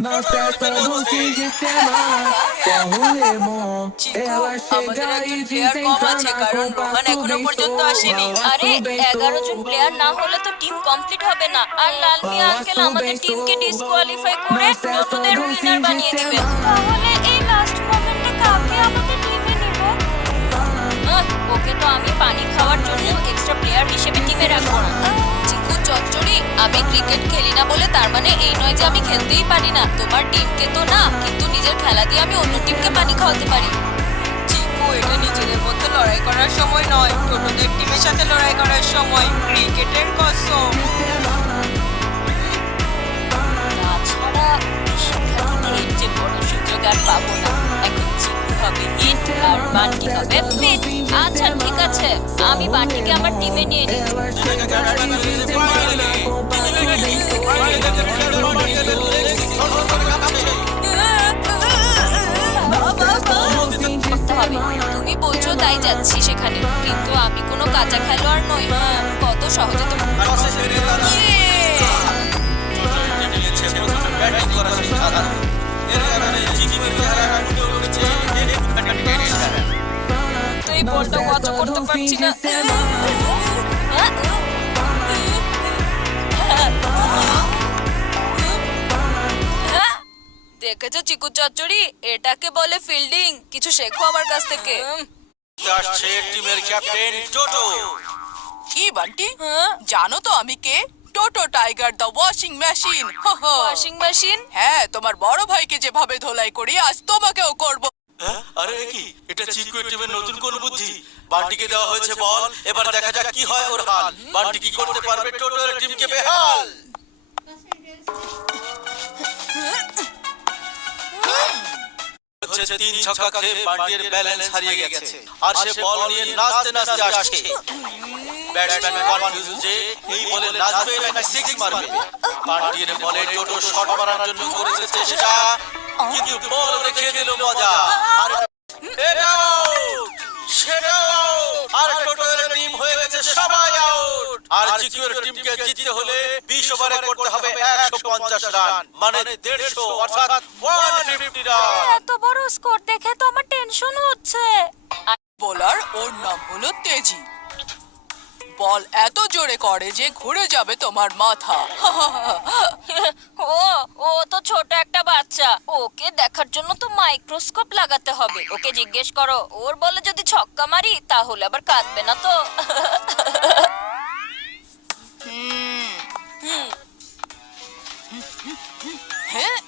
Na festa do fim de semana, com o lemon, ela chega e desencana কারণ com Rohan passo এখনো bem পর্যন্ত আসেনি। আরে passo bem 11 জন player না হলে তো টিম কমপ্লিট হবে না, আর লাল মিয়া আঙ্কেল আমাদের টিমকে ডিসকোয়ালিফাই করে নতুনদের উইনার বানিয়ে দিবেন। তাহলে এই লাস্ট মোমেন্টে কাকে আমাদের টিমে নিব? ওকে তো আমি পানি খাওয়ার জন্য এক্সট্রা প্লেয়ার হিসেবে টিমে রাখবো না। চিকু চচ্চড়ি, আমি ক্রিকেট খেলি না বলে তার মানে এই নয় যে আমি খেলতেই পারি না। তোমার টিমকে তো না, কিন্তু নিজের খেলা দিয়ে আমি অন্য টিমকে পানি খাওয়াতে পারি। চিকু, এটা নিজেদের মধ্যে লড়াই করার সময় নয়, টোটোদের টিমের সাথে লড়াই করার সময়। ক্রিকেটের কসম। তাছাড়া শিক্ষার্থীদের এর যে বড় সুযোগ আর পাবো না। এখন চিকু হবে হিট আর বান্টি হবে ফিট। আচ্ছা ঠিক আছে, আমি বান্টিকে আমার টিমে নিয়ে নিচ্ছি। করতে হবে। তুমি বলছো তাই যাচ্ছি সেখানে, কিন্তু আমি কোনো কাঁচা খেলোয়াড় নই। কত সহজে তো তো এই বলটা কাঁচা করতে পারছি না। দেখেছো চিকু চচ্চড়ি, এটাকে বলে ফিল্ডিং। কিছু শেখো আমার কাছ থেকে। আসছে টিমের ক্যাপ্টেন টোটো। কি বান্টি, জানো তো আমি কে? Toto tiger the washing machine. Washing machine? হ্যাঁ, তোমার বড় ভাইকে যেভাবে ধোলাই করি আজ তোমাকেও করব। আরে কি এটা চিকু টিমের নতুন কোন বুদ্ধি? বান্টিকে দেওয়া হয়েছে বল, এবার দেখা যাক কি হয় ওর হাল। বান্টি কি করতে পারবে টোটোর টিমকে বেহাল? হচ্ছে তিন ছক্কা খেয়ে বান্টির ব্যালেন্স হারিয়ে গেছে, আর সে বল নিয়ে নাচতে নাচতে আসছে। ব্যাটসম্যান কনফিউজ যে এই বলে নাচবে নাকি সিক্স মারবে। বান্টির বলে টোটো শট মারার জন্য করেছে চেষ্টা, কিন্তু বল দেখিয়ে দিল মজা। আর এটাও সেটাও, আর টোটোর টিম হয়ে গেছে সবাই আউট। আর চিকুর টিমকে জিততে হলে 20 ওভারে করতে হবে 150 রান, মানে 150, অর্থাৎ 150 রান। এত বড় স্কোর দেখে তো আমার টেনশন হচ্ছে। বোলার, ওর নাম হলো তেজি। বল এত জোরে করে যে ঘুরে যাবে তোমার মাথা। ও ও তো ছোট একটা বাচ্চা, ওকে দেখার জন্য তো মাইক্রোস্কোপ লাগাতে হবে। ওকে জিজ্ঞেস করো, ওর বলে যদি ছক্কা মারি তাহলে আবার কাঁদবে না তো? হ্যাঁ,